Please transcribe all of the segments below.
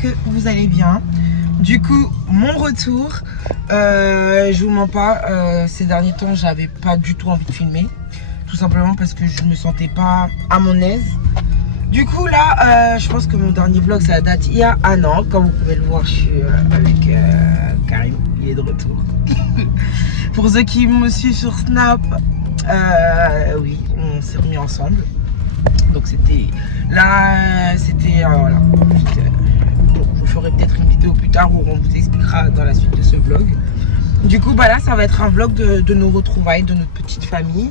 que vous allez bien. Du coup, mon retour, je vous mens pas, ces derniers temps, j'avais pas du tout envie de filmer. Tout simplement parce que je me sentais pas à mon aise. Du coup là, je pense que mon dernier vlog, ça date il y a un an. Comme vous pouvez le voir, je suis avec Karim, il est de retour. Pour ceux qui me suivent sur Snap, oui, on s'est remis ensemble. Donc c'était là, c'était voilà. Bon, je ferai peut-être une vidéo plus tard où on vous expliquera dans la suite de ce vlog. Du coup, bah là, ça va être un vlog de nos retrouvailles, de notre petite famille.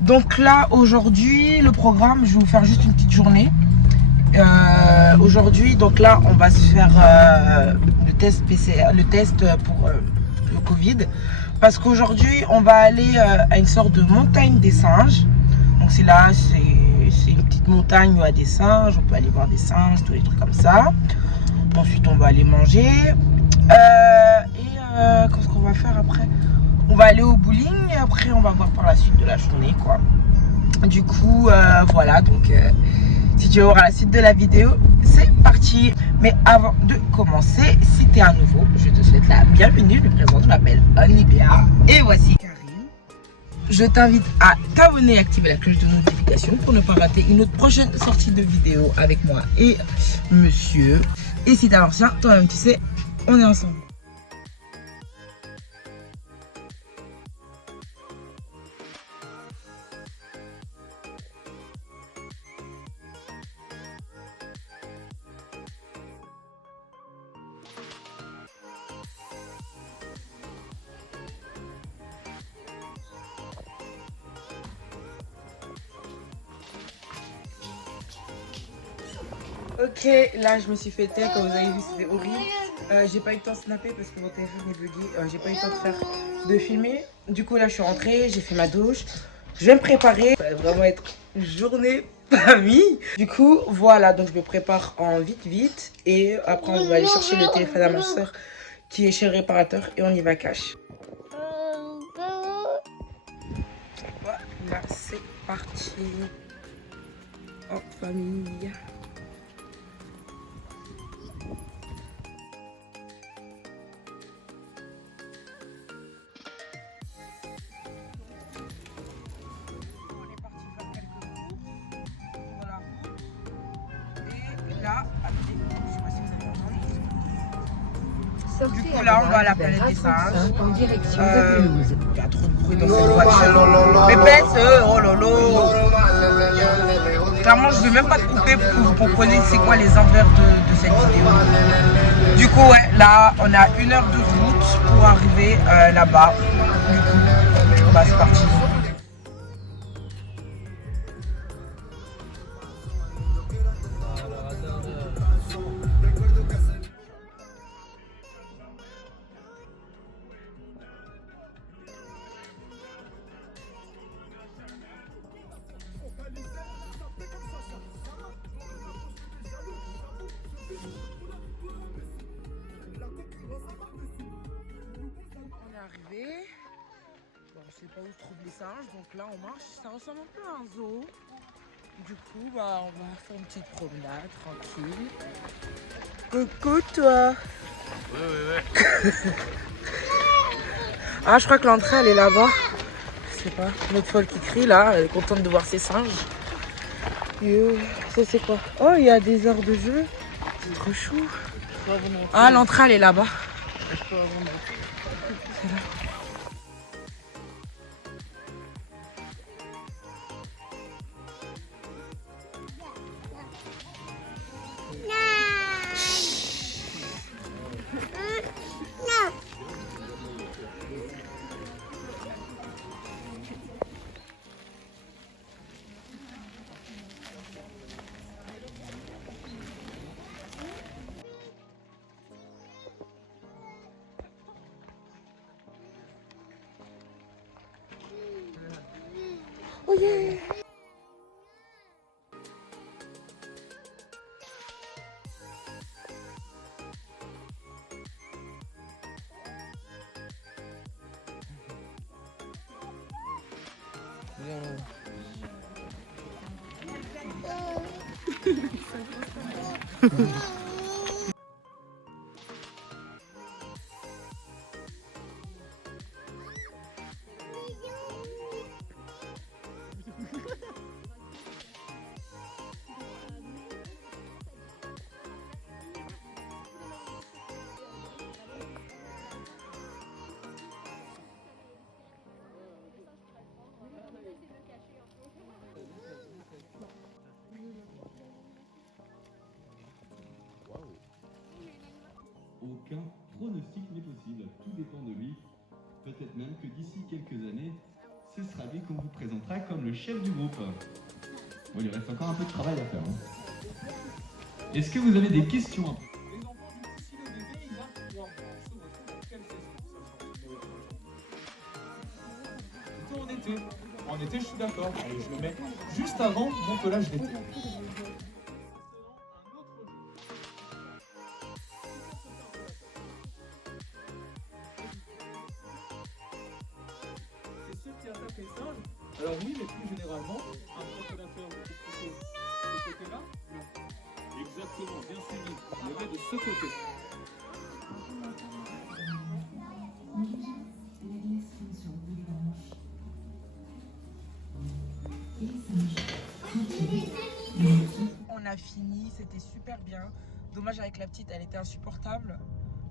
Donc là, aujourd'hui, le programme, je vais vous faire juste une petite journée. Aujourd'hui, donc là, on va se faire le test PCR, le test pour le Covid. Parce qu'aujourd'hui, on va aller à une sorte de montagne des singes. Donc c'est là, c'est une petite montagne où il y a des singes. On peut aller voir des singes, tous les trucs comme ça. Ensuite, on va aller manger. Qu'est-ce qu'on va faire après? On va aller au bowling et après, on va voir par la suite de la journée, quoi. Du coup, voilà, donc si tu veux voir la suite de la vidéo, c'est parti. Mais avant de commencer, si tu es un nouveau, je te souhaite la bienvenue. Je me présente, je m'appelle Onlibia et voici Karim. Je t'invite à t'abonner et activer la cloche de notification pour ne pas rater une autre prochaine sortie de vidéo avec moi et monsieur. Et si t'es un ancien, toi-même tu sais, on est ensemble. Ok, là je me suis fait tel, comme vous avez vu c'était horrible. J'ai pas eu le temps de snapper parce que mon téléphone est bugué. J'ai pas eu le temps de filmer. Du coup là je suis rentrée, j'ai fait ma douche. Je vais me préparer. Ça va vraiment être une journée famille. Du coup voilà, donc je me prépare en vite. Et après on va aller chercher le téléphone à ma soeur qui est chez le réparateur et on y va cash. Voilà, c'est parti. En famille. Là, je sais pas si vous avez entendu. Du coup, là, on va à la planète des singes. En direction de Pelouse. Il y a trop de bruit dans cette voiture. Pépette, oh lolo. Clairement, je ne vais même pas te couper pour que vous compreniez c'est quoi les envers de cette vidéo. Du coup, ouais, là, on a 1 heure de route pour arriver là-bas. Du coup, bah, c'est parti. Arrivé. Bon, je sais pas où se trouvent les singes, donc là on marche, ça ressemble un peu à un zoo. Du coup, bah, on va faire une petite promenade tranquille. Coucou toi. Ouais. Ah, je crois que l'entrée elle est là-bas. Je sais pas, notre folle qui crie là, elle est contente de voir ses singes. Ça c'est quoi? Oh, il y a des heures de jeu. C'est trop chou. Ah, l'entrée elle est là-bas. C'est là. Oh yeah! aucun pronostic n'est possible. Tout dépend de lui. Peut-être même que d'ici quelques années, ce sera lui qu'on vous présentera comme le chef du groupe. Bon, il reste encore un peu de travail à faire. Hein. Est-ce que vous avez des questions? Les enfants, si le bébé il a 3 mois, se retrouve dans quelle saison? Plutôt en été. En été, je suis d'accord. Allez, je le mets juste avant mon pelage d'été. Alors oui, mais plus généralement, un prédateur plutôt de ce côté-là. Exactement, bien suivi. Je le mets de ce côté. On a fini, c'était super bien. Dommage avec la petite, elle était insupportable.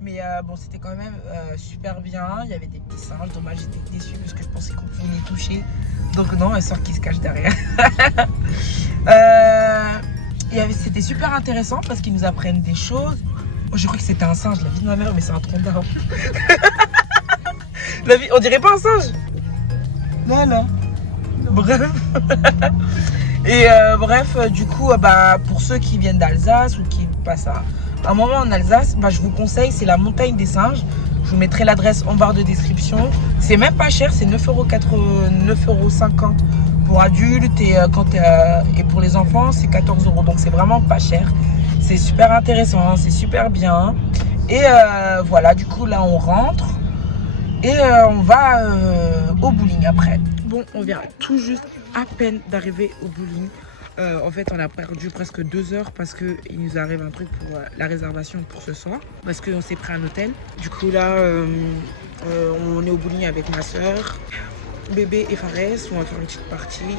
Mais bon, c'était quand même super bien. Il y avait des petits singes. Dommage, j'étais déçue parce que je pensais qu'on pouvait les toucher. Donc non, elle sort qui se cache derrière. C'était super intéressant parce qu'ils nous apprennent des choses. Oh, je crois que c'était un singe, la vie de ma mère, mais c'est un tronc d'arbre. On dirait pas un singe. Voilà. Bref. Et bref, du coup, pour ceux qui viennent d'Alsace ou qui passent un moment en Alsace, je vous conseille, c'est la montagne des singes. Je vous mettrai l'adresse en barre de description. C'est même pas cher, c'est 9,50 € pour adultes et pour les enfants, c'est 14 €. Donc c'est vraiment pas cher. C'est super intéressant, hein, c'est super bien. Et voilà, du coup là on rentre et on va au bowling après. Bon, on vient tout juste à peine d'arriver au bowling. En fait, on a perdu presque 2 heures parce qu'il nous arrive un truc pour la réservation pour ce soir. Parce qu'on s'est pris un hôtel. Du coup, là, on est au bowling avec ma soeur, bébé et Fares. On va faire une petite partie.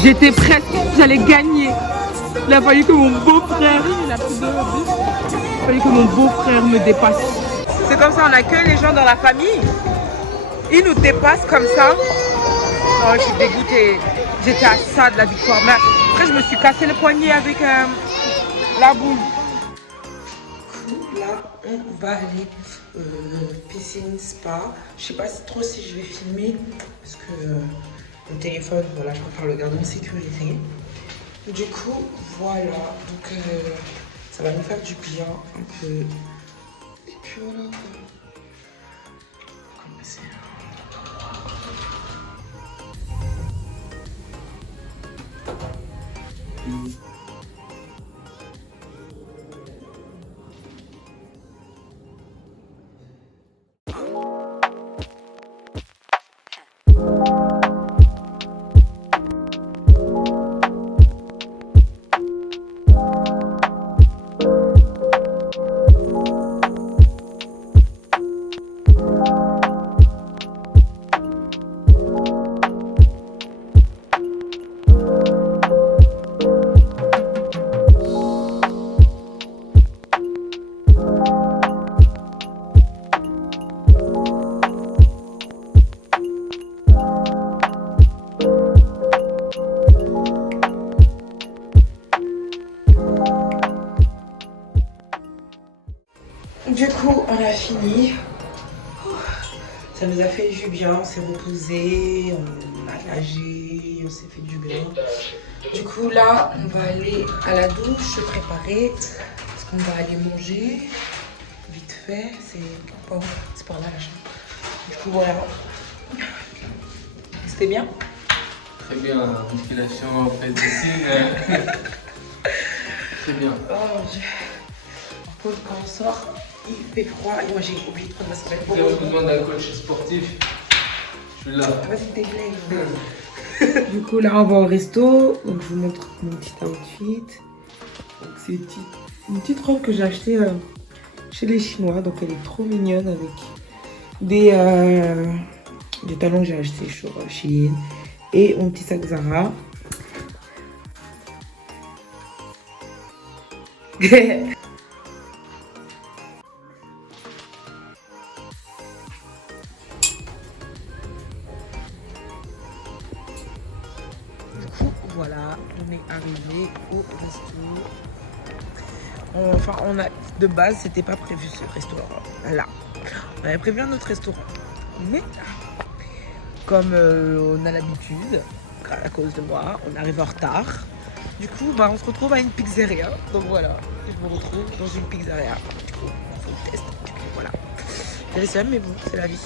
J'étais prête, j'allais gagner. Il a fallu que mon beau-frère, me dépasse. C'est comme ça, on accueille les gens dans la famille. Ils nous dépassent comme ça. Oh, je suis dégoûtée. J'étais à ça de la victoire. Mais après, je me suis cassé le poignet avec la boule. Là, on va aller piscine, spa. Je sais pas trop si je vais filmer parce que le téléphone, voilà, je préfère le garder en sécurité. Du coup, voilà. Donc, ça va nous faire du bien un peu. Et puis voilà. Commencer. Du coup, on a fini. Ça nous a fait du bien, on s'est reposé, on a nagé, on s'est fait du bien. Du coup, là, on va aller à la douche, se préparer, parce qu'on va aller manger vite fait. C'est par là la chambre. Du coup, voilà. C'était bien. Très bien, musculation après piscine. Très bien. Oh mon Dieu. Par contre, quand on sort, il fait froid et moi j'ai oublié de prendre ma semaine pour Vous avez besoin d'un coach sportif? Je suis là. Vas-y, déplaise. Du coup, là, on va au resto. Donc, je vous montre mon petit outfit. Donc, c'est une petite robe que j'ai achetée chez les Chinois. Donc, elle est trop mignonne avec des talons que j'ai achetés sur Shein. Et mon petit sac Zara. Voilà, on est arrivé au resto. Enfin, de base, c'était pas prévu ce restaurant là. On avait prévu un autre restaurant. Mais comme on a l'habitude, à cause de moi, on arrive en retard. Du coup, on se retrouve à une pizzeria. Donc voilà, je me retrouve dans une pizzeria. Du coup, on fait le test. Du coup, voilà. J'ai les seums, mais bon, c'est la vie.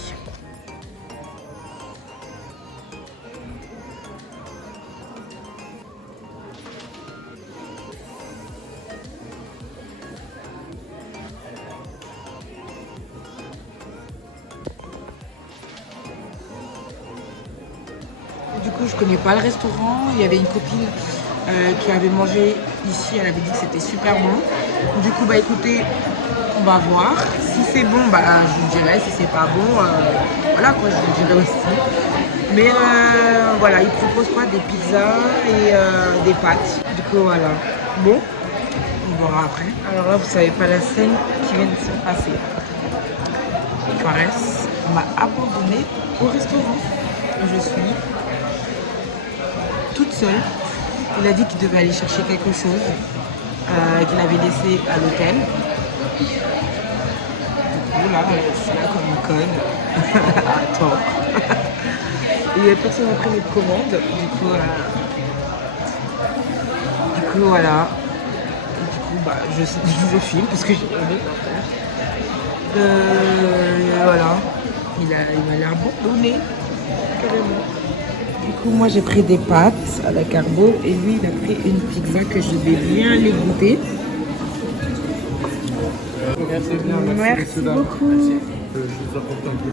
Du coup, je connais pas le restaurant. Il y avait une copine qui avait mangé ici. Elle avait dit que c'était super bon. Du coup, écoutez, on va voir. Si c'est bon, je vous dirai. Si c'est pas bon, voilà quoi, je vous dirai aussi. Mais voilà, ils proposent quoi? Des pizzas et des pâtes. Du coup, voilà. Bon, on verra après. Alors là, vous savez pas la scène qui vient de se passer. Fares m'a abandonné au restaurant où je suis. Toute seule. Il a dit qu'il devait aller chercher quelque chose qu'il avait laissé à l'hôtel. Du coup, là, je suis là comme une conne. Attends. Et personne n'a pris notre commande. Du coup, voilà. Du coup, je filme parce que j'ai rien d'autre à faire. Voilà. Il m'a l'air abandonné. Carrément. Du coup, moi, j'ai pris des pâtes à la carbo et lui, il a pris une pizza que je vais bien les goûter. Merci bien, Merci beaucoup. Merci. Je vous apporte un peu.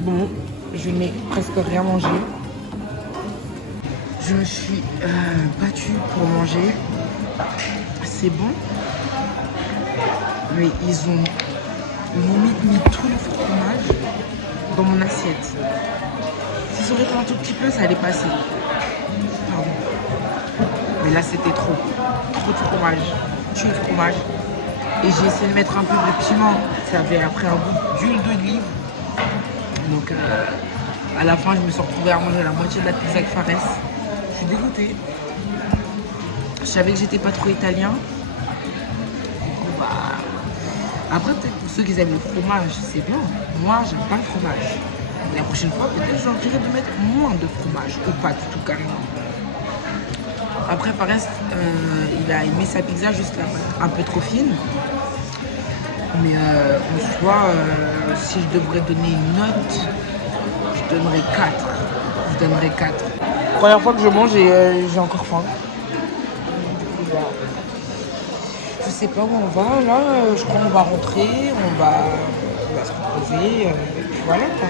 Bon, je n'ai presque rien mangé. Je me suis battue pour manger. C'est bon. Mais ils ont limite mis tout le fromage dans mon assiette. Si ça aurait été un tout petit peu, ça allait passer. Pardon. Mais là, c'était trop. Trop de fromage. Tue le fromage. Et j'ai essayé de mettre un peu de piment. Ça avait après un goût d'huile d'olive. Donc, à la fin, je me suis retrouvée à manger la moitié de la pizza avec Fares. Je suis dégoûtée. Je savais que j'étais pas trop italien. Après, peut-être pour ceux qui aiment le fromage, c'est bien. Moi, j'aime pas le fromage. La prochaine fois, peut-être j'en dirais de mettre moins de fromage, ou pas du tout carrément. Après, Fares, il a aimé sa pizza juste un peu trop fine. Mais en soi, si je devrais donner une note, je donnerais 4. Je donnerais 4. Première fois que je mange et j'ai encore faim. Je sais pas où on va, là, je crois qu'on va rentrer, on va se reposer, et puis voilà quoi.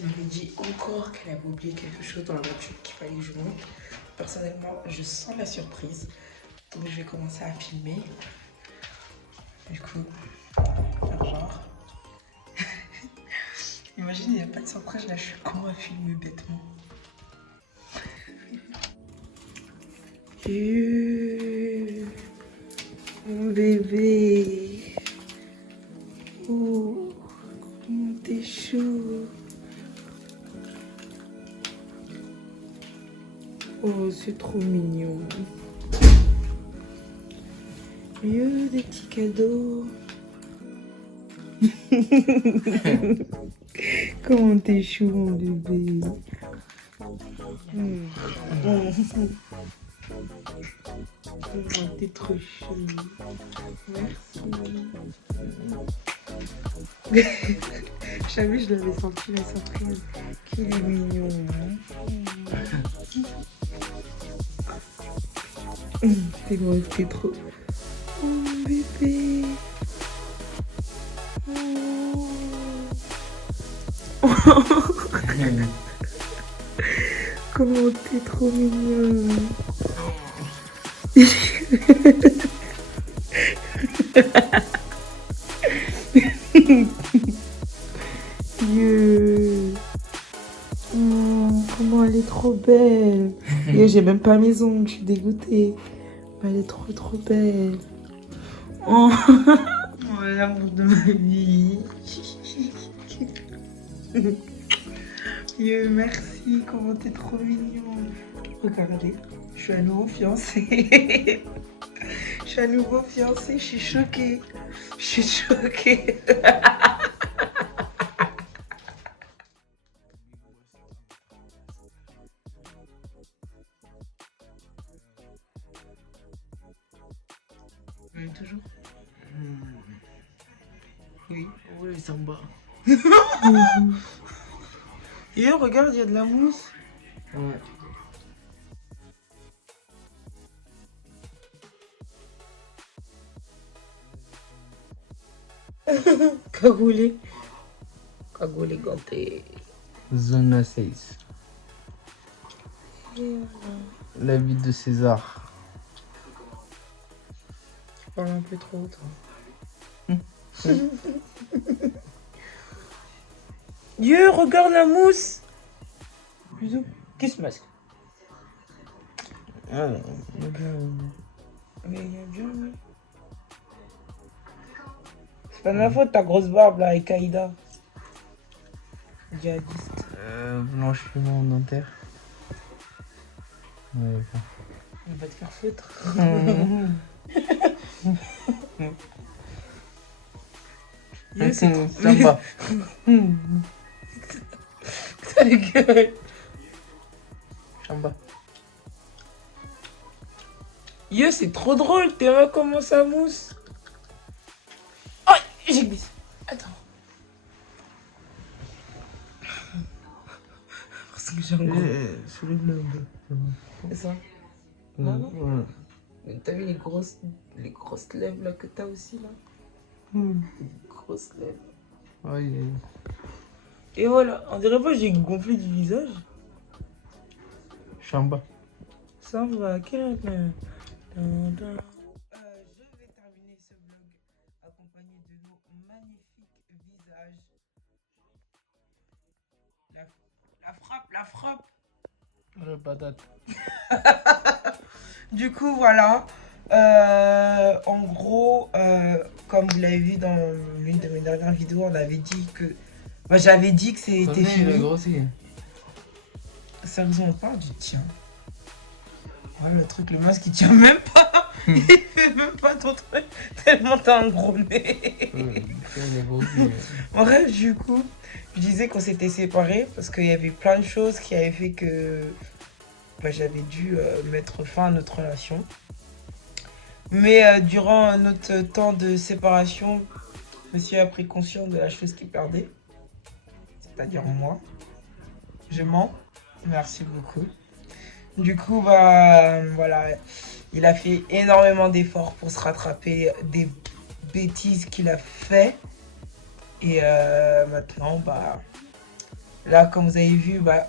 Il m'avait dit encore qu'elle avait oublié quelque chose dans la voiture qu'il fallait que je monte. Personnellement, je sens la surprise. Donc je vais commencer à filmer. Du coup, faire genre. Imagine, il n'y a pas de surprise, là je suis comment à filmer bêtement. Mon bébé. Oh, comment t'es chaud. Oh, c'est trop mignon. Mieux des petits cadeaux. Comment t'es chou, mon bébé. Oh, t'es trop chou. Merci. Je savais, je l'avais senti la surprise. Qu'il est mignon. T'es gros, t'es trop. Oh, mon bébé. Oh. Comment t'es trop mignon. Dieu. Oh, comment elle est trop belle. J'ai même pas mes ongles, je suis dégoûtée. Elle est trop trop belle. Oh, oh l'amour de ma vie. Dieu, merci, comment t'es trop mignon. Regardez, je suis à nouveau fiancée. Je suis à nouveau fiancée, je suis choquée. Je suis choquée. Toujours. Oui. Oui, ça me bat. Et regarde, il y a de la mousse. Ouais. Cagoulé. Cagoulé ganté. Zone 6. La vie de César. Tu parles un peu trop, toi. Dieu, regarde la mousse. Bisous. Qui se masque? Ah, Mais il y a bien, oui. C'est pas de ma faute, ta grosse barbe là avec Aïda. Djihadiste. blanchiment dentaire. Ouais, Il va te faire foutre. Dieu, c'est trop... ça me bat. Ta gueule. Ça me bat. Yo, c'est trop drôle, t'es vois comment ça mousse. Oh, j'ai glissé. Attends. Parce que j'ai un gros... Souris le C'est ça. Non, Non, non. T'as vu les grosses lèvres là que t'as aussi là? Grosses lèvres. Ouais. Et voilà, on dirait pas que j'ai gonflé du visage. Chamba. Ça va, quelle heure là? Je vais terminer ce vlog accompagné de nos magnifiques visages. La frappe. Le patate. Du coup, voilà. En gros, comme vous l'avez vu dans l'une de mes dernières vidéos, on avait dit que... Bah, j'avais dit que c'était Il a fini. grossi. Sérieusement, on parle du tien. Ouais, le truc, le masque, il tient même pas. Il fait même pas ton truc. Tellement t'as un gros nez. Il a grossi. Bref, du coup, je disais qu'on s'était séparés parce qu'il y avait plein de choses qui avaient fait que bah, j'avais dû mettre fin à notre relation. Mais durant notre temps de séparation, monsieur a pris conscience de la chose qu'il perdait. C'est-à-dire moi. Je mens. Merci beaucoup. Du coup, bah voilà, il a fait énormément d'efforts pour se rattraper des bêtises qu'il a fait. Et maintenant, bah là, comme vous avez vu, bah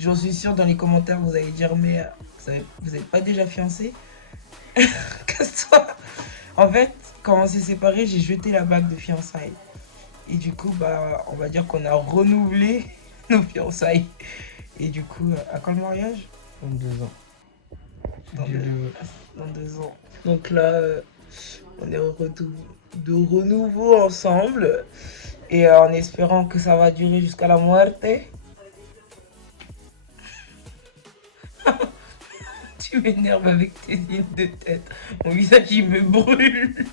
j'en suis sûre dans les commentaires, vous allez dire mais vous n'êtes pas déjà fiancé? Casse-toi. En fait, quand on s'est séparés, j'ai jeté la bague de fiançailles. Et du coup, bah on va dire qu'on a renouvelé nos fiançailles. Et du coup, à quand le mariage? 22 ans. dans, Dieu le veut. dans 2 ans. Donc là, on est de renouveau ensemble. Et en espérant que ça va durer jusqu'à la muerte. Tu m'énerves avec tes lignes de tête. Mon visage, il me brûle.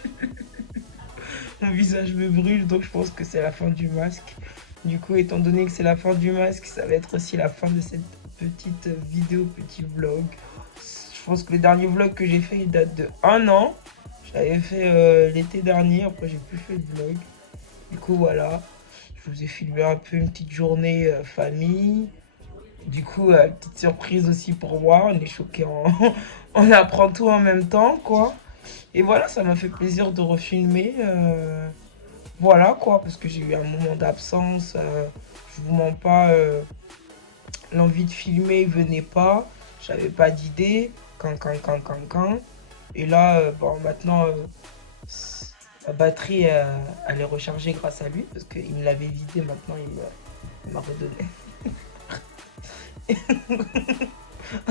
Mon visage me brûle, donc je pense que c'est la fin du masque. Du coup, étant donné que c'est la fin du masque, ça va être aussi la fin de cette petite vidéo, petit vlog. Je pense que le dernier vlog que j'ai fait, il date de 1 an. J'avais fait l'été dernier, après j'ai plus fait le vlog. Du coup, voilà. Je vous ai filmé un peu une petite journée famille. Du coup, petite surprise aussi pour moi. On est choqués, on apprend tout en même temps, quoi. Et voilà, ça m'a fait plaisir de refilmer. Voilà, quoi, parce que j'ai eu un moment d'absence. Je vous mens pas, l'envie de filmer venait pas. J'avais pas d'idée. Quand. Et là, bon, maintenant, la batterie, elle est rechargée grâce à lui. Parce qu'il me l'avait vidé, maintenant, il m'a redonné.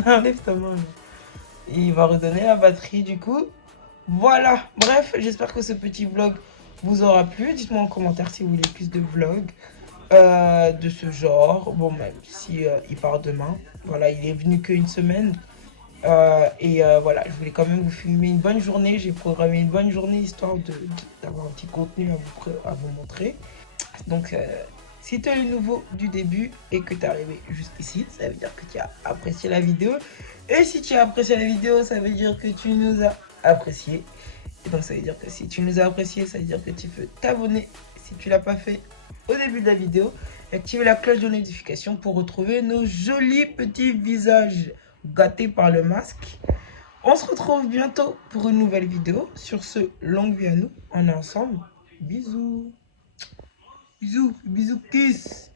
Enlève ta main. Il va redonner la batterie du coup. Voilà. Bref, j'espère que ce petit vlog vous aura plu. Dites-moi en commentaire si vous voulez plus de vlogs de ce genre. Bon, même si il part demain. Voilà, il est venu qu'une semaine. Voilà, je voulais quand même vous filmer une bonne journée. J'ai programmé une bonne journée histoire d'avoir un petit contenu à vous montrer. Donc, si tu es le nouveau du début et que tu es arrivé jusqu'ici, ça veut dire que tu as apprécié la vidéo. Et si tu as apprécié la vidéo, ça veut dire que tu nous as apprécié. Et donc ça veut dire que si tu nous as apprécié, ça veut dire que tu peux t'abonner si tu ne l'as pas fait au début de la vidéo. Et activer la cloche de notification pour retrouver nos jolis petits visages gâtés par le masque. On se retrouve bientôt pour une nouvelle vidéo. Sur ce, longue vie à nous. On est ensemble. Bisous. Bisous, bisous, kiss.